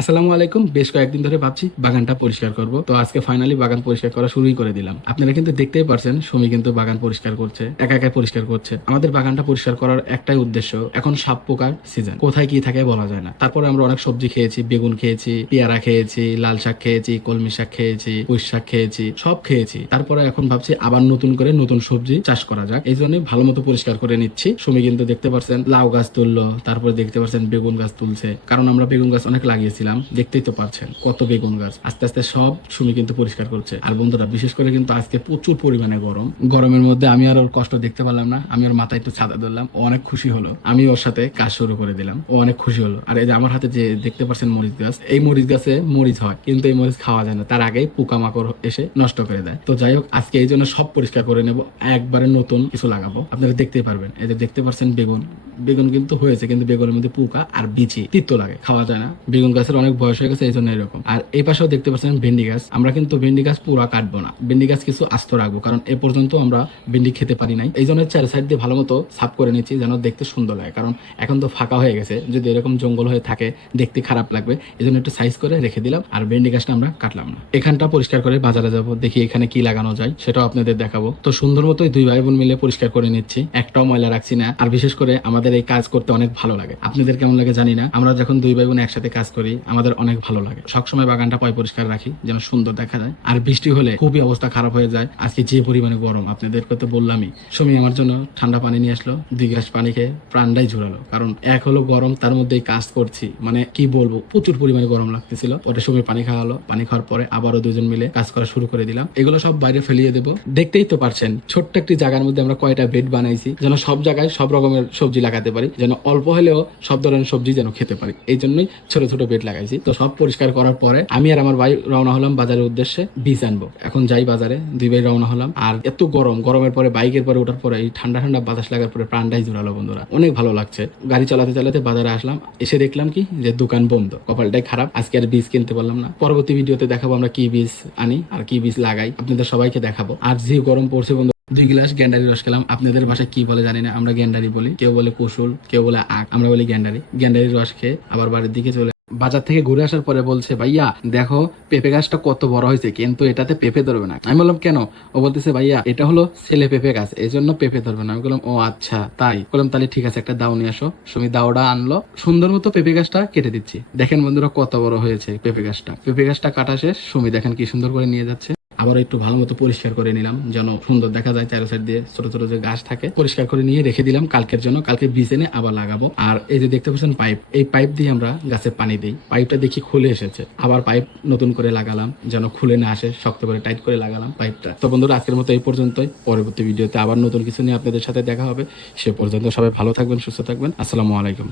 আসসালামু আলাইকুম। বেশ কয়েকদিন ধরে ভাবছি বাগানটা পরিষ্কার করব। তো আজকে ফাইনালি বাগান পরিষ্কার করা শুরুই করে দিলাম। আপনারা কিন্তু দেখতেই পারছেন, সুমি কিন্তু বাগান পরিষ্কার করছে, একা একা পরিষ্কার করছে। আমাদের বাগানটা পরিষ্কার করার একটাই উদ্দেশ্য, এখন সাপ পোকার সিজন কোথায় কি থাকে বলা যায় না। তারপরে আমরা অনেক সবজি খেয়েছি, বেগুন খেয়েছি, পেয়ারা খেয়েছি, লাল শাক খেয়েছি, কলমি শাক খেয়েছি, পুঁই শাক খেয়েছি, সব খেয়েছি। তারপরে এখন ভাবছি আবার নতুন করে নতুন সবজি চাষ করা যাক। এই জন্য ভালো মতো পরিষ্কার করে নিচ্ছি। সুমি কিন্তু দেখতে পারছেন, লাউ গাছ তুললো, তারপরে দেখতে পারছেন বেগুন গাছ তুলছে। কারণ আমরা বেগুন গাছ অনেক লাগিয়েছিলাম। দেখতেই তো পারছেন কত বেগুন গাছ। আস্তে আস্তে সব সুমি কিন্তু পরিষ্কার করছে। আর বন্ধুরা, বিশেষ করে কিন্তু আজকে প্রচুর পরিমাণে গরম। গরমের মধ্যে আমি আর ওর কষ্ট দেখতে পারলাম না। আমি ওর মাথায় একটু ছাদা ধরলাম। অনেক খুশি হলো। আমি ওর সাথে কাজ শুরু করে দিলাম। ও অনেক খুশি হলো। আর এই যে আমার হাতে যে দেখতে পাচ্ছেন মরিচ গাছ, এই মরিচ গাছে মরিচ হয়, কিন্তু এই মরিচ খাওয়া যায় না। তার আগেই পোকামাকড় এসে নষ্ট করে দেয়। তো যাই হোক, আজকে এই জন্য সব পরিষ্কার করে নেব। একবারে নতুন কিছু লাগাবো। আপনারা দেখতেই পারবেন। এই যে দেখতে পাচ্ছেন বেগুন। বেগুন কিন্তু হয়েছে, কিন্তু বেগুনের মধ্যে পোকা আর বিচি তিতো লাগে। খাওয়া যায় না। বেগুন গাছের অনেক বয়স হয়ে গেছে এই জন্য এরকম। আর এই পাশেও দেখতে পাচ্ছেন ভেন্ডি গাছ। আমরা কিন্তু ভেন্ডি গাছ পুরো কাটবো না। ভেন্ডি গাছ কিছু আস্ত রাখব, কারণ এ পর্যন্ত আমরা ভেন্ডি খেতে পারি নাই। এই জন্য চার সাইড দিয়ে ভালো মতো সাফ করে নিচ্ছি, যেন দেখতে সুন্দর লাগে। কারণ এখন তো ফাঁকা হয়ে গেছে। যদি এরকম জঙ্গল হয়ে থাকে, দেখতে খারাপ লাগবে। এই জন্য একটু সাইজ করে রেখে দিলাম, আর ভেন্ডি গাছটা আমরা কাটলাম না। এখানটা পরিষ্কার করে বাজারে যাব, দেখি এখানে কি লাগানো যায়, সেটাও আপনাদের দেখাবো। তো সুন্দর মতোই দুই ভাই বোন মিলে পরিষ্কার করে নিচ্ছি। একটাও ময়লা রাখছি না, আর বিশেষ করে আমাদের এই কাজ করতে অনেক ভালো লাগে। আপনাদের কেমন লাগে জানি না। আমরা যখন দুই ভাই বোন একসাথে কাজ করি আমাদের অনেক ভালো লাগে। সবসময় বাগানটা পয় পরিষ্কার রাখি, যেন সুন্দর দেখা যায়। আর বৃষ্টি হলে খুবই অবস্থা খারাপ হয়ে যায়। আজকে যে পরিমাণে গরম, আপনাদেরকে তো বললামই সময় আমার জন্য ঠান্ডা পানি নিয়ে আসলো, দুই গ্লাস পানি খেয়ে প্রাণটাই ঝুরালো কারণ এক হলো গরম, তার মধ্যেই কাজ করছি। মানে কি বলব, প্রচুর পরিমাণে গরম লাগতেছিল। ওটা সময় পানি খাওয়া হলো পানি খাওয়ার পরে আবারও দুজন মিলে কাজ করা শুরু করে দিলাম। এগুলো সব বাইরে ফেলিয়ে দেবো। দেখতেই তো পারছেন, ছোট্ট একটি জায়গার মধ্যে আমরা কয়টা বেড বানাইছি, যেন সব জায়গায় সব রকমের সবজি লাগাতে পারি, যেন অল্প হলেও সব ধরনের সবজি যেন খেতে পারি। এই জন্যই ছোট ছোট বেড লাগাইছি। তো সব পরিষ্কার করার পরে আমি আর আমার ভাই রওনা হলাম বাজারের উদ্দেশ্যে বীজ আনব। এখন যাই বাজারে, দুই ভাই রওনা হলাম। আর এত গরম, গরমের পরে, বাইকের পরে ওঠার পরে, এই ঠান্ডা ঠান্ডা বাতাস লাগার পরে প্রাণটাই জোরালো বন্ধুরা। অনেক ভালো লাগছে। গাড়ি চালাতে চালাতে বাজারে আসলাম। এসে দেখলাম কি? যে দোকান বন্ধ। কপালটাই খারাপ। আজকে আর বীজ কিনতে পারলাম না। পরবর্তী ভিডিওতে দেখাবো আমরা কি বীজ আনি আর কি বীজ লাগাই। আপনাদের সবাইকে দেখাবো। আর যে গরম পড়ছে বন্ধু, দুই গ্লাস গ্যান্ডারি রস খেলাম। আপনাদের ভাষায় কি বলে জানি না। আমরা গ্যান্ডারি বলি। কেউ বলে কুসুল, কেউ বলে আখ। আমরা বলি গ্যান্ডারি। গ্যান্ডারি রস খেয়ে আবার বাড়ির দিকে চলে বাজার থেকে ঘুরে আসার পরে বলছে, ভাইয়া, দেখো, পেঁপে গাছটা কত বড় হয়েছে, কিন্তু এটাতে পেঁপে ধরবে না। আমি বললাম, কেন? ও বলতেছে, ভাইয়া, এটা হলো ছেলে পেঁপে গাছ এই জন্য পেঁপে ধরবে না। আমি বললাম, ও আচ্ছা তাই? বললাম, তাহলে ঠিক আছে, একটা দাও নিয়ে আসো। সুমি দাওটা আনলো। সুন্দর মতো পেঁপে গাছটা কেটে দিচ্ছি। দেখেন বন্ধুরা কত বড় হয়েছে পেঁপে গাছটা। পেঁপে গাছটা কাটা শেষ। সুমি দেখেন কি সুন্দর করে নিয়ে যাচ্ছে। আবার একটু ভালো মতো পরিষ্কার করে নিলাম, যেন সুন্দর দেখা যায় চারো সাইড দিয়ে ছোট ছোট যে গাছ থাকে। পরিষ্কার করে নিয়ে রেখে দিলাম কালকের জন্য, কালকে বীজ এনে আবার লাগাবো। আর এই যে দেখতে পাচ্ছেন পাইপ, এই পাইপ দিয়ে আমরা গাছে পানি দিই। পাইপটা দেখি খুলে এসেছে। আবার পাইপ নতুন করে লাগালাম, যেন খুলে না আসে, শক্ত করে টাইট করে লাগালাম পাইপটা। তো বন্ধুরা, আজকের মতো এই পর্যন্তই। পরবর্তী ভিডিওতে আবার নতুন কিছু নিয়ে আপনাদের সাথে দেখা হবে। সে পর্যন্ত সবাই ভালো থাকবেন, সুস্থ থাকবেন। আসসালামু আলাইকুম।